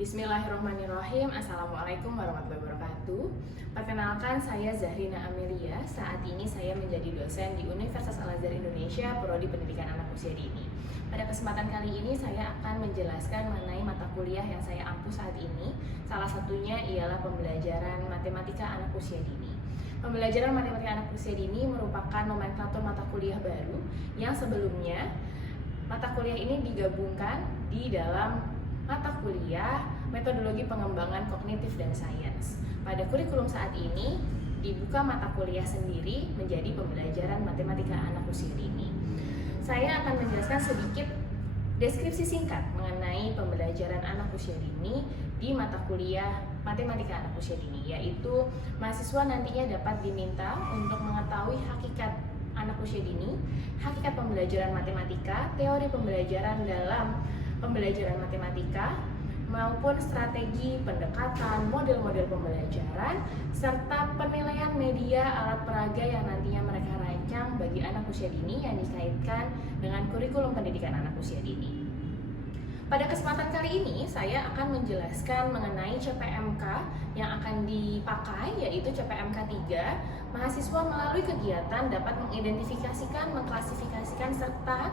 Bismillahirrahmanirrahim. Assalamualaikum warahmatullahi wabarakatuh. Perkenalkan, saya Zahrina Amelia. Saat ini saya menjadi dosen di Universitas Al-Azhar Indonesia, Prodi Pendidikan Anak Usia Dini. Pada kesempatan kali ini saya akan menjelaskan mengenai mata kuliah yang saya ampu saat ini. Salah satunya ialah pembelajaran matematika anak usia dini. Pembelajaran matematika anak usia dini merupakan nomenklatur mata kuliah baru yang sebelumnya mata kuliah ini digabungkan di dalam mata kuliah metodologi pengembangan kognitif dan sains. Pada kurikulum saat ini dibuka mata kuliah sendiri menjadi pembelajaran matematika anak usia dini. Saya akan menjelaskan sedikit deskripsi singkat mengenai pembelajaran anak usia dini di mata kuliah matematika anak usia dini, yaitu mahasiswa nantinya dapat diminta untuk mengetahui hakikat anak usia dini, hakikat pembelajaran matematika, teori pembelajaran dalam pembelajaran matematika, maupun strategi pendekatan, model-model pembelajaran, serta penilaian media alat peraga yang nantinya mereka rancang bagi anak usia dini yang dikaitkan dengan kurikulum pendidikan anak usia dini. Pada kesempatan kali ini, saya akan menjelaskan mengenai CPMK yang akan dipakai, yaitu CPMK 3. Mahasiswa melalui kegiatan dapat mengidentifikasikan, mengklasifikasikan, serta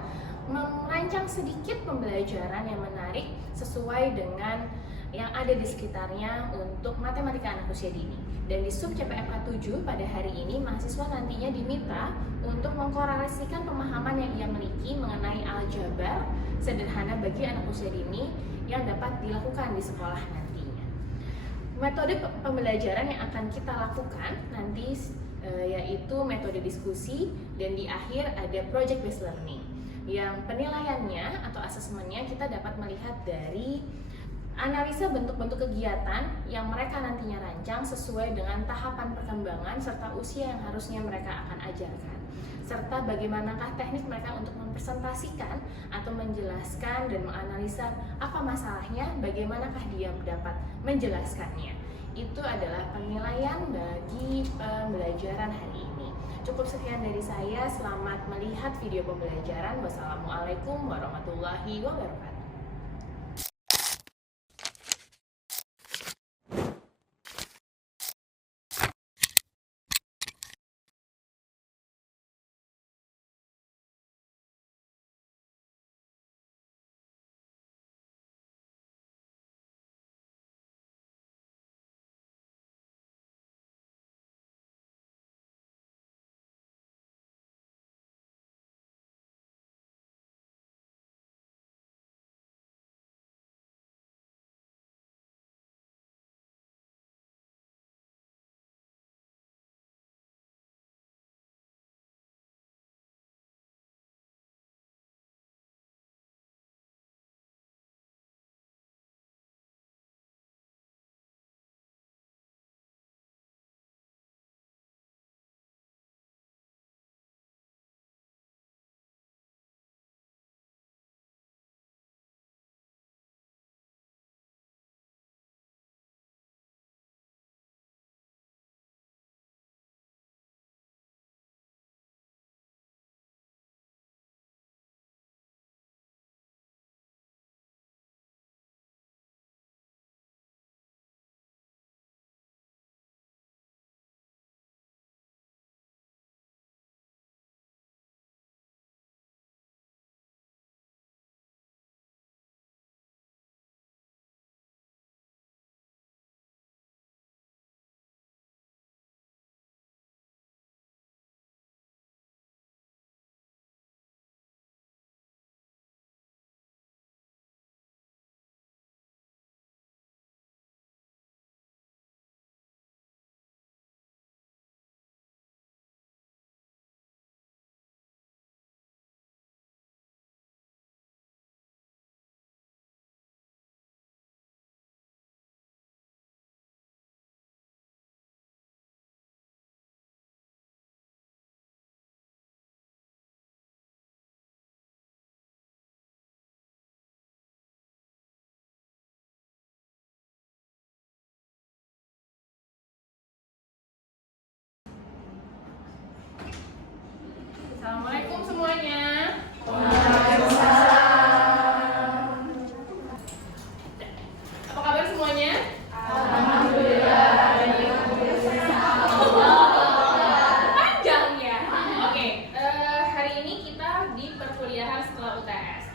merancang sedikit pembelajaran yang menarik sesuai dengan yang ada di sekitarnya untuk matematika anak usia dini. Dan di sub CPMK 7 pada hari ini mahasiswa nantinya diminta untuk mengkorelasikan pemahaman yang ia miliki mengenai aljabar sederhana bagi anak usia dini yang dapat dilakukan di sekolah nantinya. Metode pembelajaran yang akan kita lakukan nanti yaitu metode diskusi, dan di akhir ada project based learning yang penilaiannya atau asesmennya kita dapat melihat dari analisa bentuk-bentuk kegiatan yang mereka nantinya rancang sesuai dengan tahapan perkembangan serta usia yang harusnya mereka akan ajarkan, serta bagaimanakah teknik mereka untuk mempresentasikan atau menjelaskan dan menganalisa apa masalahnya, bagaimanakah dia dapat menjelaskannya. Itu adalah penilaian bagi pembelajaran hari ini. Cukup sekian dari saya. Selamat melihat video pembelajaran. Wassalamualaikum warahmatullahi wabarakatuh.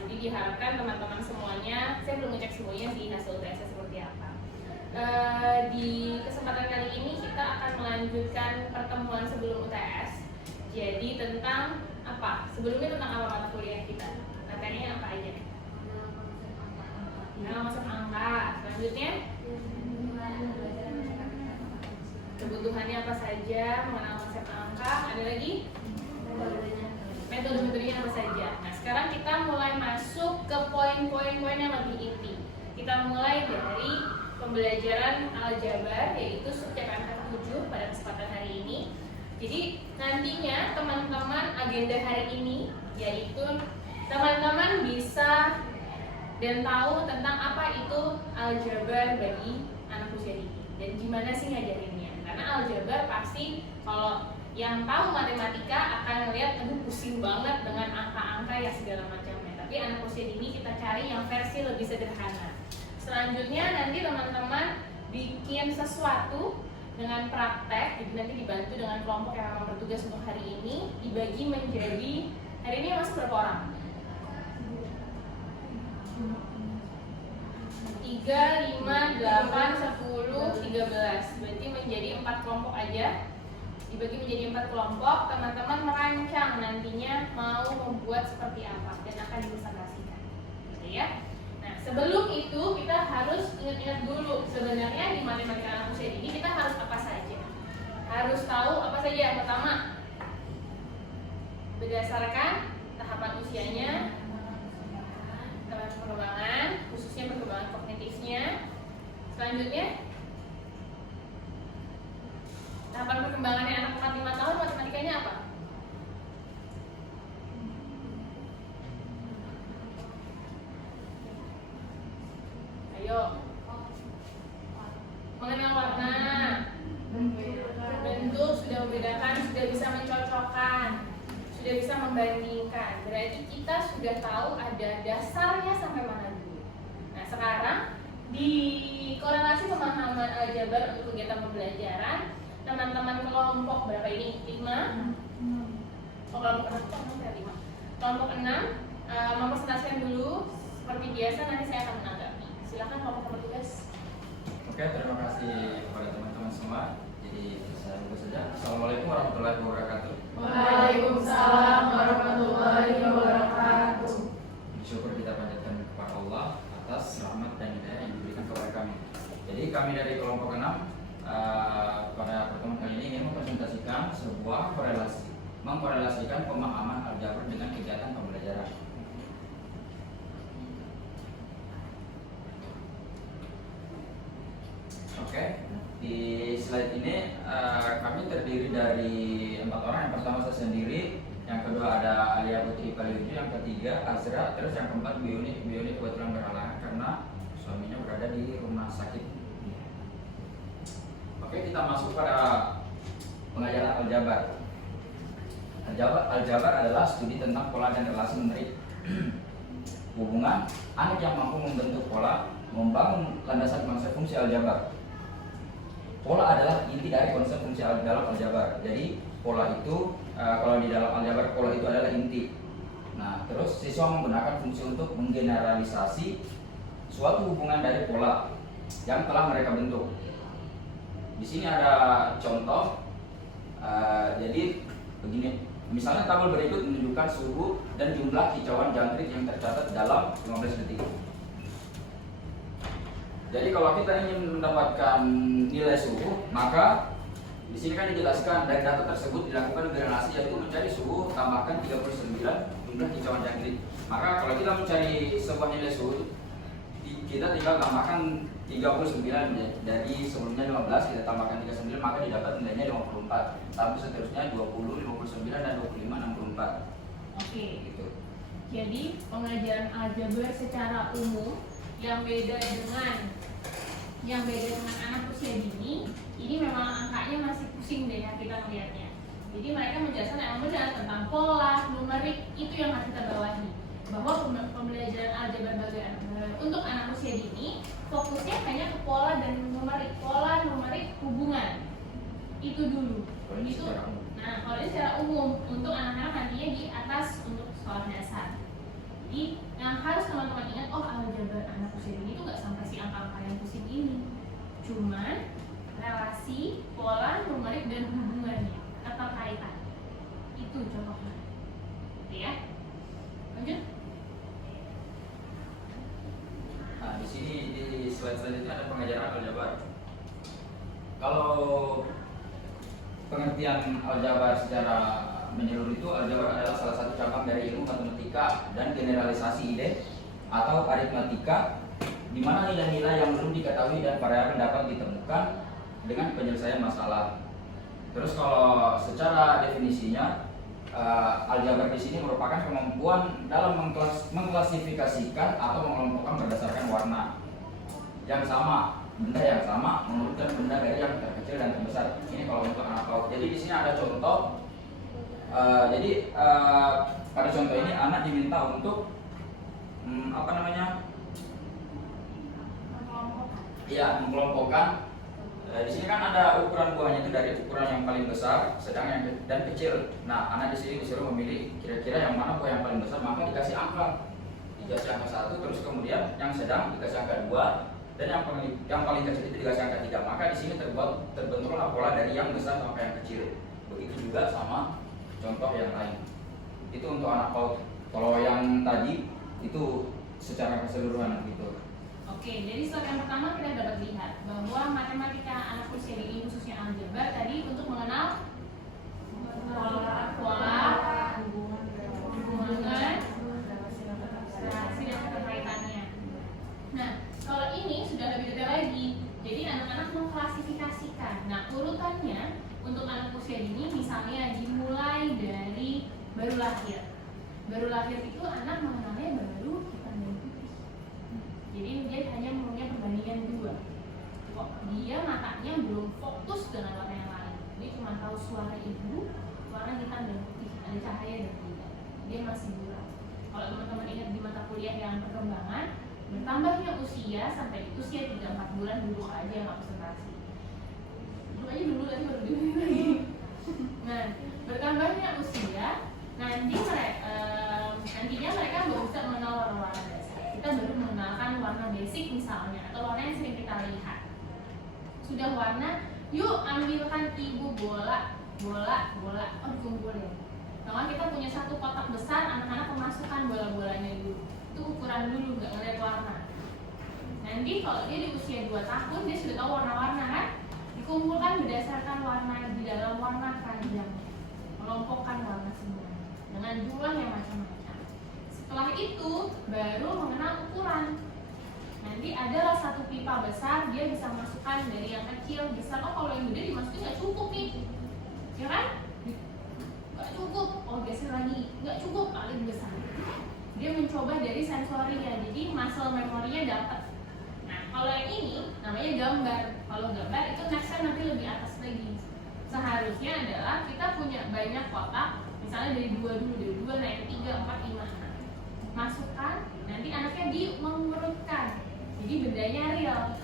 Jadi diharapkan teman-teman semuanya, saya belum ngecek semuanya sih hasil UTS seperti apa. Di kesempatan kali ini kita akan melanjutkan pertemuan sebelum UTS. Jadi tentang apa? Sebelumnya tentang apa mata kuliah kita? Materinya apa aja? Mengenal konsep angka. Selanjutnya kebutuhannya apa saja, mengenal konsep angka. Ada lagi? Metode-metodenya apa saja. Nah, sekarang kita mulai masuk ke poin-poin yang lebih inti. Kita mulai dari pembelajaran aljabar, yaitu subjek ke-7 pada kesempatan hari ini. Jadi nantinya teman-teman agenda hari ini yaitu teman-teman bisa dan tahu tentang apa itu aljabar bagi anak usia dini dan gimana sih ngajarinnya. Karena aljabar pasti kalau yang tahu matematika akan melihat aduh pusing banget dengan angka-angka ya segala macamnya. Tapi anak usia dini kita cari yang versi lebih sederhana. Selanjutnya nanti teman-teman bikin sesuatu dengan praktek, jadi nanti dibantu dengan kelompok yang memang bertugas untuk hari ini, dibagi menjadi, hari ini masuk berapa orang? 3, 5, 8, 10, 13. Berarti menjadi 4 kelompok aja. Dibagi menjadi 4 kelompok, teman-teman merancang nantinya mau membuat seperti apa dan akan dipresentasikan. Gitu ya. Nah, sebelum itu kita harus ingat-ingat dulu sebenarnya di matematika anak usia dini kita harus apa saja. Harus tahu apa saja. Yang pertama, berdasarkan tahapan usianya, tahapan perkembangan, khususnya perkembangan kognitifnya. Selanjutnya, tahapan perkembangannya anak 4-5 tahun matematikanya apa? Ayo. Mengenal warna, bentuk sudah membedakan, sudah bisa mencocokkan, sudah bisa membandingkan. Berarti kita sudah tahu ada dasarnya sampai mana dulu. Nah, sekarang di korelasi pemahaman aljabar untuk kegiatan pembelajaran, teman-teman kelompok berapa ini? 5? Kelompok 6, kelompok 6 mempresentasikan dulu seperti biasa, nanti saya akan menanggapi. Silakan kelompok bertugas. Oke, terima kasih kepada teman-teman semua. Jadi saya buka saja. Assalamualaikum warahmatullahi wabarakatuh. Waalaikumsalam warahmatullahi wabarakatuh. Syukur kita panjatkan kepada Allah atas rahmat dan hidayah yang diberikan kepada kami. Jadi kami dari kelompok 6 pada pertemuan kali ini ingin mempresentasikan sebuah mengkorelasikan pemahaman aljabar dengan kegiatan pembelajaran. Oke, di slide ini kami terdiri dari 4 orang. Yang pertama saya sendiri, yang kedua ada Alia Putri Paliuju, yang ketiga Azra, terus yang keempat Bioni kebetulan berhalangan karena suaminya berada di rumah sakit. Oke, kita masuk pada pengajaran aljabar. Aljabar adalah studi tentang pola dan relasi menarik hubungan anak yang mampu membentuk pola, membangun landasan konsep fungsi aljabar. Pola adalah inti dari konsep fungsi dalam aljabar. Jadi pola itu kalau di dalam aljabar pola itu adalah inti. Nah, terus siswa menggunakan fungsi untuk menggeneralisasi suatu hubungan dari pola yang telah mereka bentuk. Di sini ada contoh. Jadi begini, misalnya tabel berikut menunjukkan suhu dan jumlah kicauan jangkrik yang tercatat dalam 15 detik. Jadi kalau kita ingin mendapatkan nilai suhu, maka di sini kan dijelaskan dari data tersebut dilakukan gradasi, yaitu mencari suhu tambahkan 39 jumlah kicauan jangkrik. Maka kalau kita mencari sebuah nilai suhu, kita tinggal tambahkan 39 dari sebelumnya 15, kita tambahkan 39 maka didapat nilainya 54. Tapi seterusnya 20, 59 dan 25, 64. Oke. Gitu. Jadi pengajaran aljabar secara umum yang beda dengan anak usia dini, ini memang angkanya masih pusing deh ya kita melihatnya. Jadi mereka menjelaskan yang benar tentang pola, numerik, itu yang harus kita bawahi. Bahwa pembelajaran aljabar untuk anak usia dini fokusnya hanya ke pola dan numerik, hubungan. Itu dulu. Itu. Nah, kalau ini secara umum untuk anak-anak nantinya di atas untuk sekolah dasar. Jadi yang anak usia dini itu nggak sampai si angka-angka yang pusing ini. Cuman relasi, pola, numerik, dan hubungannya, keterkaitan. Itu contohnya. Gitu ya. Lanjut. Nah, di sini di slide selanjutnya ada pengajaran aljabar. Kalau pengertian aljabar secara menyeluruh itu, aljabar adalah salah satu cabang dari ilmu matematika dan generalisasi ide atau aritmatika, di mana nilai-nilai yang belum diketahui dan variabel dapat ditemukan dengan penyelesaian masalah. Terus kalau secara definisinya, aljabar di sini merupakan kemampuan dalam mengklasifikasikan atau mengelompokkan berdasarkan warna yang sama, benda yang sama, mengurutkan benda dari yang terkecil dan terbesar. Ini kalau untuk anak PAUD. Jadi di sini ada contoh. Pada contoh ini anak diminta untuk mengkelompokkan. Di sini kan ada ukuran buahnya itu dari ukuran yang paling besar, sedang dan kecil. Nah, anak di sini disuruh memilih kira-kira yang mana buah yang paling besar, maka dikasih angka. Dikasih angka 1, terus kemudian yang sedang dikasih angka 2, dan yang paling kecil itu dikasih angka 3. Maka di sini terbentuklah pola dari yang besar sampai yang kecil. Begitu juga sama contoh yang lain. Itu untuk anak PAUD. Kalau yang tadi itu secara keseluruhan gitu. Oke, jadi slide yang pertama kita dapat lihat bahwa matematika anak usia dini khususnya aljabar tadi untuk mengenal pola, hubungan, relasi dan keterkaitannya. Nah, kalau ini sudah lebih detail lagi. Jadi anak-anak mengklasifikasikan. Nah, urutannya untuk anak usia dini misalnya dimulai dari baru lahir. Baru lahir itu anak mengenalnya baru hitam dan putih. Jadi dia hanya mempunyai perbandingan 2. Kok dia matanya belum fokus dengan warna yang lain. Dia cuma tahu suara ibu, warna hitam dan putih, ada cahaya dan tidak. Dia masih buram. Kalau teman-teman ingat di mata kuliah yang perkembangan, bertambahnya usia sampai usia 3-4 bulan duduk aja nggak konsentrasi. Duduk aja dulu tadi baru duduk lagi. Nah, bertambahnya usia nantinya mereka baru bisa mengenal warna-warna dasar. Kita baru mengenalkan warna basic misalnya atau warna yang sering kita lihat. Sudah warna, yuk ambilkan ibu bola. Oh, dikumpulin. Kalau kita punya satu kotak besar, anak-anak memasukkan bola-bolanya dulu. Itu ukuran dulu, nggak ngeliat warna. Nanti kalau dia di usia 2 tahun, dia sudah tahu warna-warna kan? Dikumpulkan berdasarkan warna di dalam warna keranjang. Melompokkan warna semua dengan jumlah yang macam-macam. Setelah itu baru mengenal ukuran. Nanti adalah satu pipa besar, dia bisa masukkan dari yang kecil besar. Oh, kalau yang gede dimasukin nggak cukup nih, ya kan? Nggak cukup. Oh, geser lagi, nggak cukup, paling besar. Dia mencoba dari sensorinya, jadi muscle memorinya dapat. Nah, kalau yang ini namanya gambar. Kalau gambar itu nextnya nanti lebih atas lagi. Seharusnya adalah kita punya banyak kotak, misalnya dari 2 dulu, dari 2 naik ke 3, 4, 5. Masukkan, nanti anaknya mengurutkan. Jadi bendanya real.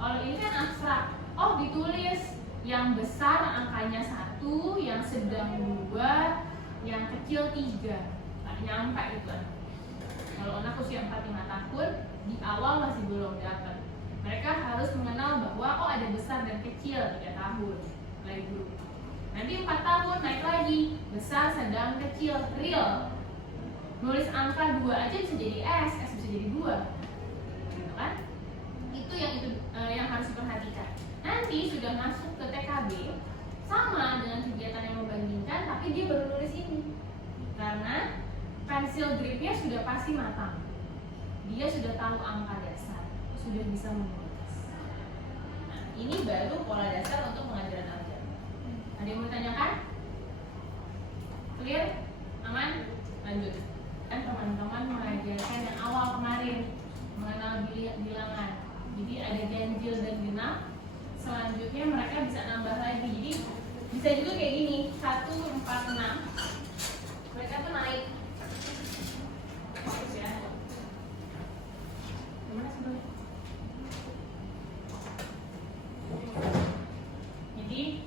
Kalau ini kan abstrak. Oh, ditulis yang besar angkanya 1, yang sedang 2, yang kecil 3. Nggak nyampe itu. Kalau anak usia 4-5 tahun, di awal masih belum dapat. Mereka harus mengenal bahwa oh ada besar dan kecil 3 tahun. Playgroup. Nanti 4 tahun naik lagi, besar, sedang, kecil, real. Nulis angka 2 aja bisa jadi S bisa jadi 2. Gitu kan? Itu yang harus diperhatikan. Nanti sudah masuk ke TKB, sama dengan kegiatan yang membandingkan, tapi dia baru nulis ini. Karena pensil gripnya sudah pasti matang. Dia sudah tahu angka dasar, sudah bisa menulis. Nah, ini baru pola dasar untuk pengajaran aljabar. Ada yang mau ditanyakan? Clear? Aman? Lanjut. Dan teman-teman mengajarkan yang awal kemarin mengenal bilangan. Jadi ada ganjil dan genap. Selanjutnya mereka bisa nambah lagi. Jadi bisa juga kayak gini, 1, 4, 6. Mereka tuh naik. Fokus ya. Gimana sebenarnya? Jadi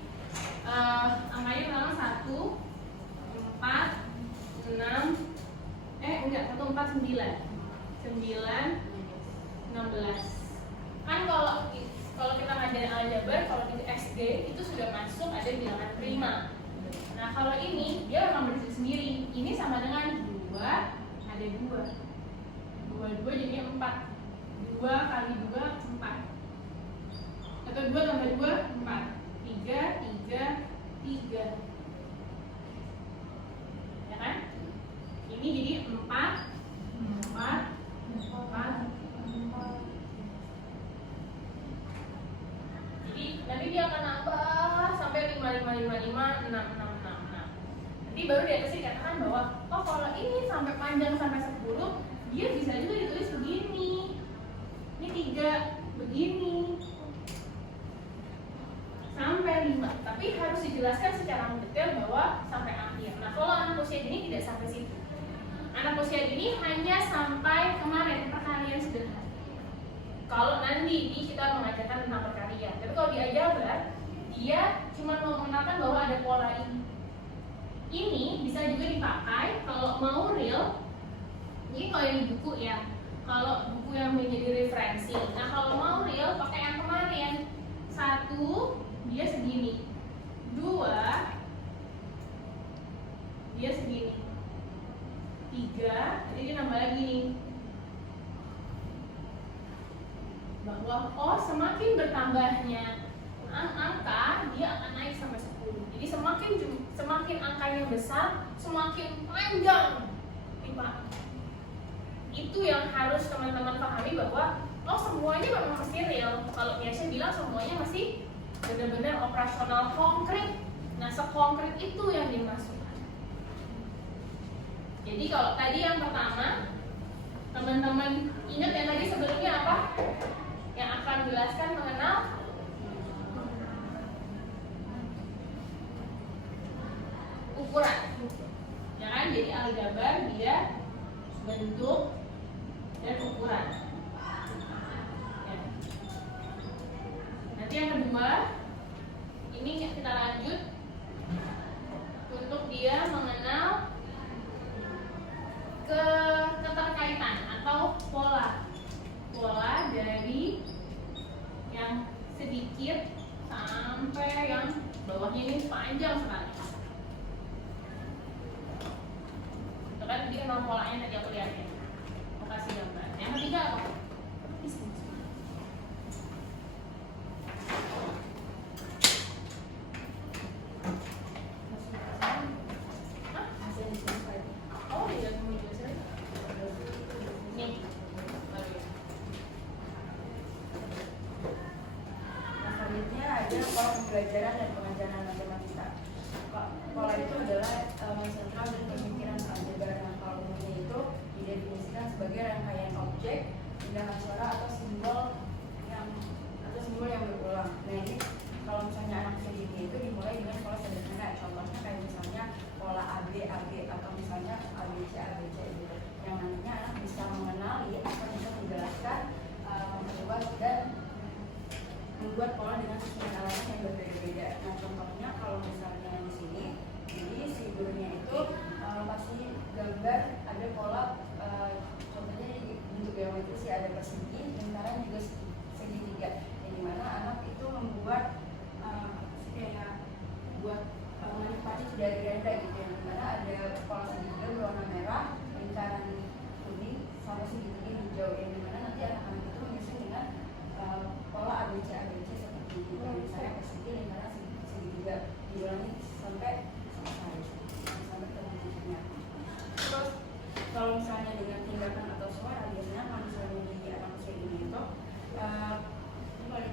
angkanya pertama 1, 4, 6. 1, 4, 9. 9, Kan kalau kita ngajarin aljabar, kalau di SD itu sudah masuk ada bilangan prima. Nah kalau ini dia memang berdiri sendiri. Ini sama dengan 2 ada 2 jadinya 4. 2 kali 2 4. Atau 2 tambah 2 4. 3 ya kan? Ini jadi 4 jadi nanti dia akan nambah sampai 5 6 6. Nanti baru di atas dikatakan bahwa oh kalau ini sampai panjang sampai 10 dia bisa juga ditulis begini. Ini 3 begini sampai 5, tapi harus dijelaskan secara mendetail bahwa sampai akhir. Nah kalau anak usia dini tidak sampai situ. Anak usia dini hanya sampai kemarin perkalian sederhana. Kalau nanti kita mengajarkan tentang perkalian, tapi kalau di aljabar dia cuma mau mengenalkan bahwa ada pola ini. Ini bisa juga dipakai kalau mau real. Ini kalau yang di buku ya, kalau buku yang menjadi referensi. Nah kalau mau real pakai yang kemarin. 1 dia segini, 2 dia segini, 3 jadi dia nambah lagi nih. Bahwa oh semakin bertambahnya angka dia akan naik sampai 10. Jadi semakin angkanya besar, semakin panjang tipa. Itu yang harus teman-teman pahami bahwa oh semuanya memang mesti real. Kalau biasa bilang semuanya mesti benar-benar operasional konkret. Nah sekonkret itu yang dimasukkan. Jadi kalau tadi yang pertama teman-teman ingat yang tadi sebelumnya apa? Yang akan menjelaskan mengenal ukuran, ya kan? Jadi aljabar dia bentuk dan ukuran. Ya. Nanti yang kedua, ini kita lanjut untuk dia mengenal keterkaitan atau pola dari yang sedikit sampai yang bawahnya ini panjang sekali. Itu kan dia kenal polanya tadi aku lihatin. Mau kasih gambar. Yang ketiga apa? Oh iya, mau jelasin? Nih. Selanjutnya ada pola pembelajaran dan pengajaran matematika. Pola itu adalah sentral dan pemikiran aljabar. Nah, kalau umumnya itu didefinisikan sebagai rangkaian objek, bilangan suara atau simbol yang berulang. Nah ini kalau misalnya anak ini itu dimulai dengan pola sederhana. Contohnya kayak misalnya pola AB atau misalnya ABC gitu. Yang nantinya anak bisa mengenali atau bisa menjelaskan, membuat pola dengan susunan elemen yang berbeda-beda. Nah contohnya kalau misalnya di sini, jadi si gurunya itu pasti gambar ada pola, contohnya di bentuk geometris ya, ada persegi, lingkaran juga segitiga. Yang dimana anak itu membuat manipulatif dari ganda gitu, yang dimana ada pola segitiga berwarna merah, lingkaran kuning, sama segitiga hijau. Yang dimana nanti anak-anak itu menyusun dengan pola ABC seperti ini. Misalnya persegi, lingkaran segitiga, diulangi sampai selesai, sampai ke titiknya. Terus kalau misalnya dengan tindakan atau suara, biasanya kalau misalnya di anak usia ini itu kalau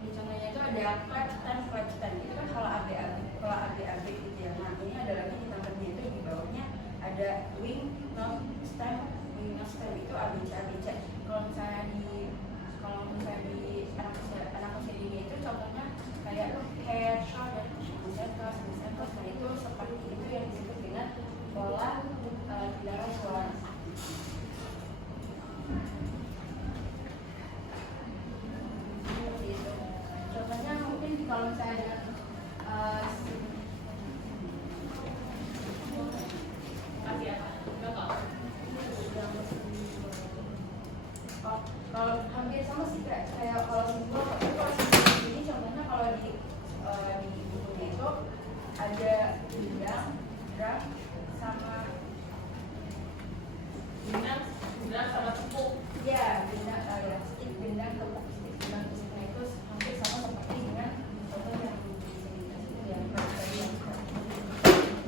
di contohnya itu ada clap time, itu kan kalau AB gitu ya. Nah ini ada lagi di tempatnya itu di bawahnya ada wing not stem itu ABC. Kalau misalnya di anak usia dini itu contohnya kayak head, shoulder, biceps. Nah itu seperti itu yang disebut dengan pola bilangan suara. Seperti itu. Contohnya mungkin kalau Benar sama tepuk. Ya, benda stick, benda tepuk stick, benda sticknya itu hampir sama seperti dengan foto yang itu ya.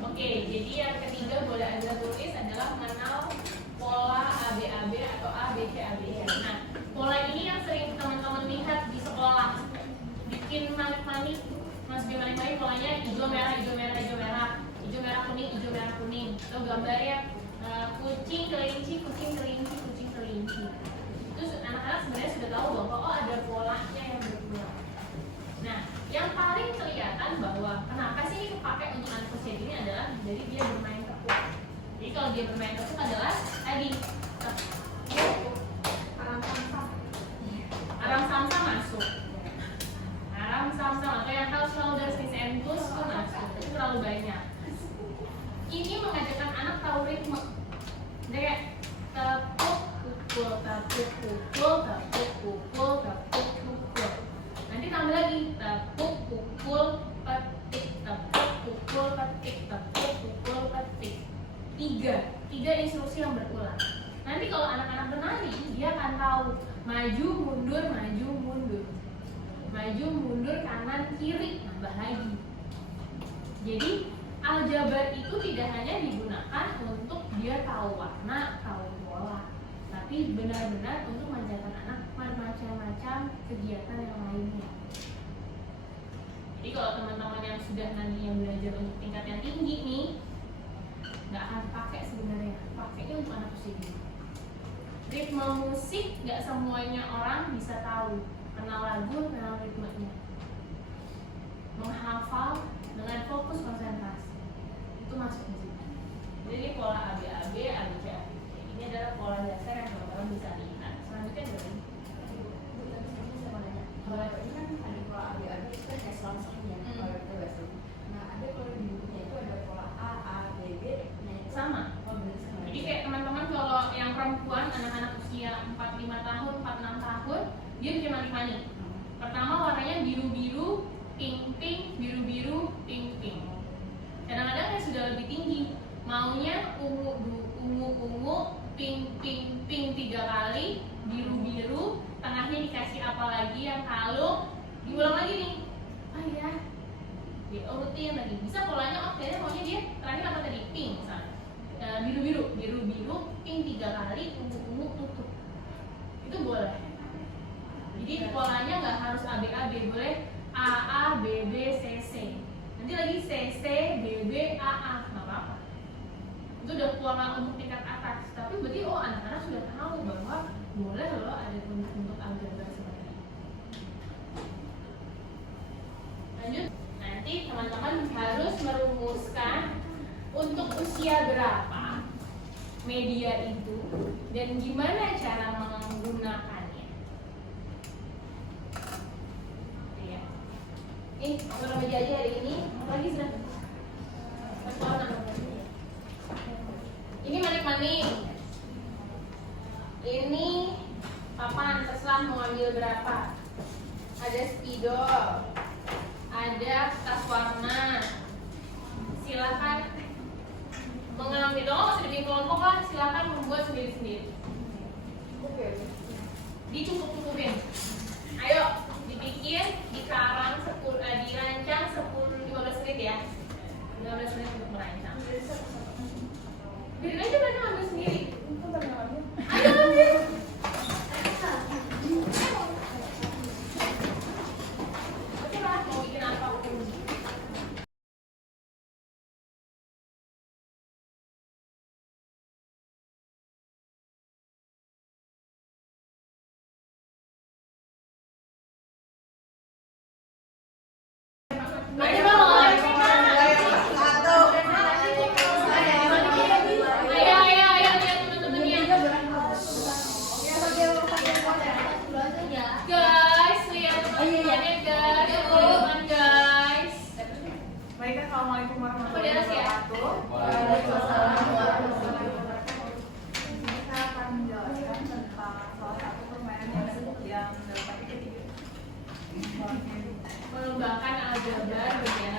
Oke, jadi yang ketiga boleh Anda tulis adalah mengenal pola ABAB atau ABCABC. Nah, pola ini yang sering teman-teman lihat di sekolah. Bikin manik-manik, masukin manik-manik polanya hijau merah, hijau merah, hijau merah, hijau merah kuning, hijau merah kuning. Itu gambarnya kucing kelinci, kucing kelinci, kucing kelinci. Terus anak-anak sebenarnya sudah tahu bahwa oh ada polanya yang berulang. Nah, yang paling kelihatan bahwa kenapa sih ini dipakai untuk anak usia dini adalah dari dia bermain tepuk. Jadi kalau dia bermain tepuk adalah tadi tepuk, aram samsa masuk, aram samsa atau yang house shoulders knees and toes itu masuk, itu terlalu banyak. Ini mengajarkan anak tahu ritme. Kayak tepuk pukul, tepuk pukul, tepuk pukul, tepuk pukul. Nanti tambah lagi tepuk pukul petik, tepuk pukul petik, tepuk pukul petik. Tiga instruksi yang berulang. Nanti kalau anak-anak berlari dia akan tahu maju mundur, maju mundur, maju mundur kanan kiri, nambah lagi. Jadi aljabar itu tidak hanya digunakan untuk dia tahu warna, tahu pola, tapi benar-benar untuk mengajarkan anak macam-macam kegiatan yang lainnya. Jadi kalau teman-teman yang sudah nantinya belajar untuk tingkat yang tinggi nih, nggak akan pakai sebenarnya, pakainya untuk anak usia dini. Ritme musik nggak semuanya orang bisa tahu, kenal lagu, kenal ritmenya, menghafal dengan fokus konsentrasi, itu masuk di sini. Jadi ini pola ABAB, ABC, ini adalah pola dasar yang teman-teman bisa lihat. Selanjutnya adalah Kalau ini kan ada pola ABAB itu kan kayak selang-seling ya, kalau kita bahas. Nah, ada kalau di bukunya itu ada pola AABB, nah itu sama. oh benar sama. Jadi kayak teman-teman kalau yang perempuan, anak-anak usia 4-5 tahun, 4-6 tahun, dia bikin manik-manik. Pertama warnanya biru-biru, pink-pink, biru-biru, pink-pink. Kadang-kadang yang sudah lebih tinggi, maunya ungu, pink 3 kali, biru-biru, tengahnya dikasih apa lagi yang kalung, diulang lagi nih. Ah ya, diurutin lagi. Bisa polanya kayaknya maunya dia terakhir apa tadi? Pink misalnya. Biru-biru, pink 3 kali, ungu, tutup. Itu boleh. Jadi polanya nggak harus ABAB, boleh AA, BB, CC. Nanti lagi CC, BB, AA, nggak apa-apa. Itu udah pola untuk tingkat atas. Tapi berarti anak-anak sudah tahu bahwa boleh loh ada bentuk aljabar seperti ini. Lanjut, nanti teman-teman harus merumuskan untuk usia berapa media itu dan gimana cara menggunakannya. Ya. Nih, aku meja aja hari ini. Lagi sudah. Ini manik-manik. Ini papan, terserah mau ambil berapa. Ada spidol, ada tas warna. Silakan mengambil, kalau masih bikin kelompok lah, silakan membuat sendiri-sendiri. Dicukup-cukupin. Ayo, dibikin, dikarang, dirancang 15 menit ya. 15 menit untuk merancang. Biarin aja mereka ambil sendiri. Ayo ambil. Oke lah, mau bikin apapun. Assalamualaikum warahmatullahi wabarakatuh. Waalaikumsalam warahmatullahi wabarakatuh. Kita akan menjelaskan tentang salah satu permainan yang dapat kita mengembangkan Mengembangkan aljabar bagian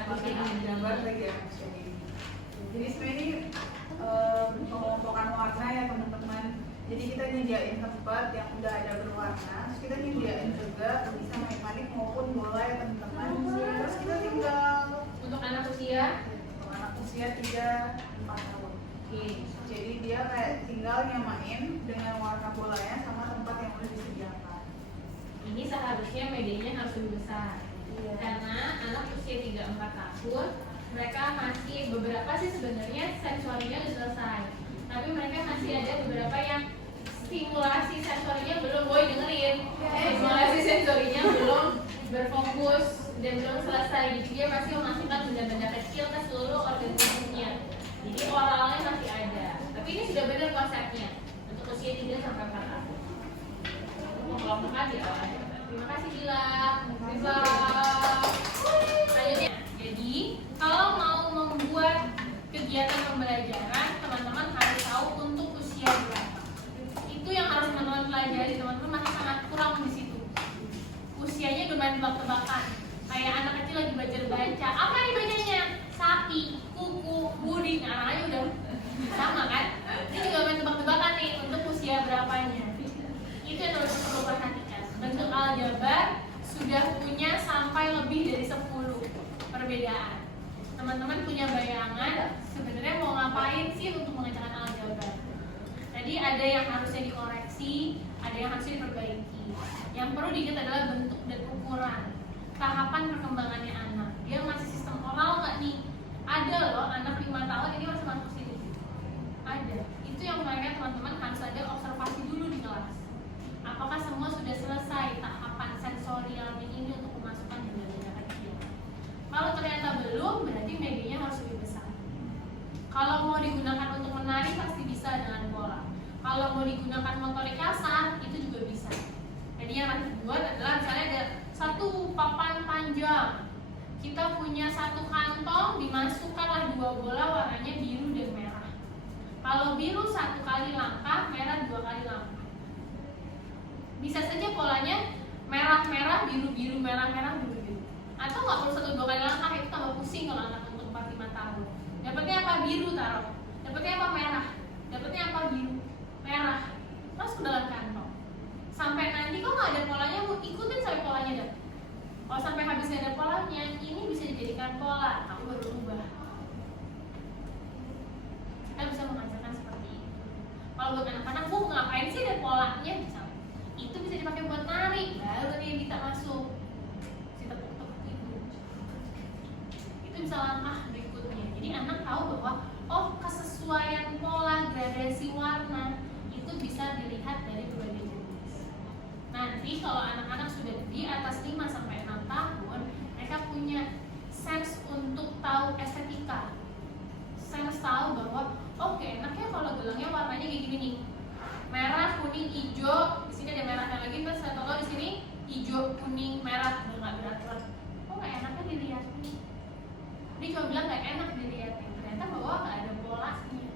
nyediain tempat yang udah ada berwarna, terus kita nyediain juga bisa main-main maupun bola ya teman-teman. Terus kita tinggal Untuk anak usia untuk anak usia 3-4 tahun. oke. Jadi dia kayak tinggal nyamain dengan warna bolanya sama tempat yang udah disediakan. Ini seharusnya medianya harus lebih besar. Karena anak usia 3-4 tahun mereka masih beberapa sih sebenarnya sensorinya sudah selesai, tapi mereka masih ada beberapa yang stimulasi sensorinya belum, boy dengerin, stimulasi sensorinya belum berfokus dan belum selesai, jadi dia masih memasukkan benda-benda kecil ke seluruh organ tubuhnya. Jadi oralnya masih ada, tapi ini sudah benar konsepnya untuk usia 3-4 tahun. Mau kelompokkan di awal. Terima kasih Dila. Bisa. Lanjutnya. Jadi kalau mau membuat kegiatan pembelajaran, teman-teman harus tahu untuk usia berapa. Itu yang harus teman-teman pelajari. Teman-teman masih sangat kurang di situ. Usianya bermain tebak-tebakan. Kayak anak kecil lagi baca-baca. Apa nih bacanya? Sapi, kuku, budi. Nah, namanya udah sama kan? Ini juga main tebak-tebakan nih untuk usia berapanya. Itu yang harus perlu perhatikan. Bentuk aljabar sudah punya sampai lebih dari 10 perbedaan. Teman-teman punya bayangan sebenarnya mau ngapain sih untuk mengerjakan aljabar? Tadi ada yang harusnya dikoreksi, ada yang harusnya diperbaiki. Yang perlu diingat adalah bentuk dan ukuran, tahapan perkembangannya anak. Dia masih sistem oral nggak nih? Ada loh anak 5 tahun ini masih masuk sini. Ada. Itu yang mereka teman-teman harus ada observasi dulu di kelas. Apakah semua sudah selesai tahapan sensorialnya ini untuk memasukkan benda-benda kecil? Kalau ternyata belum, berarti medianya harus lebih besar. Kalau mau digunakan untuk menari pasti bisa dengan bola. Kalau mau digunakan motorik kasar itu juga bisa. Jadi yang harus dibuat adalah misalnya ada satu papan panjang. Kita punya satu kantong, dimasukkanlah 2 bola warnanya biru dan merah. Kalau biru 1 kali langkah, merah 2 kali langkah. Bisa saja polanya merah-merah, biru-biru, merah-merah, biru-biru. Atau nggak perlu 1-2 kali langkah, itu tambah pusing kalau anak untuk 4-5 tahun. Dapatnya apa? Biru taruh. Dapatnya apa? Merah. Dapatnya apa? Biru, merah. Masuk ke dalam kantong. Sampai nanti kok nggak ada polanya, Bu, ikutin sampai polanya deh. Kalau sampai habis nggak ada polanya, ini bisa dijadikan pola. Kamu baru ubah. Kita bisa mengajarkan seperti ini. Kalau buat anak-anak, Bu, ngapain sih ada polanya? Misalnya itu bisa dipakai buat nari, baru nih bisa masuk si tepuk-tepuk itu bisa langkah berikutnya. Jadi anak tahu bahwa oh kesesuaian pola gradasi warna itu bisa dilihat dari berbagai jenis. Nanti kalau anak-anak sudah di atas 5-6 tahun, mereka punya sense untuk tahu estetika, sense tahu bahwa oke, enaknya kalau gelangnya warnanya kayak gini nih, merah, kuning, hijau. Di sini ada merahnya lagi, terus saya tahu di sini hijau, kuning, merah, udah nggak berat-berat. Kok nggak enaknya dilihatin? Dia cuma bilang nggak enak dilihatin. Ternyata bahwa nggak ada polanya.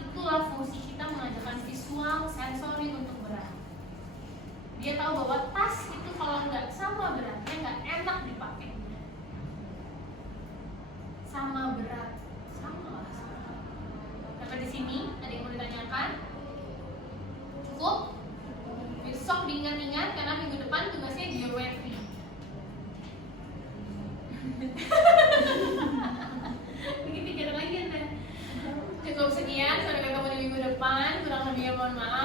Itulah fungsi kita mengajarkan visual sensori untuk berat. Dia tahu bahwa tas itu kalau nggak sama beratnya nggak enak dipakai. Sama berat, sama lah. Sampai di sini ada yang mau ditanyakan? Cukup? Besok diingat-ingat karena minggu depan tugasnya geometri. Bikin pikiran lagi nih. Cukup sekian, sampai ketemu di minggu depan. Kurang lebihnya mohon maaf.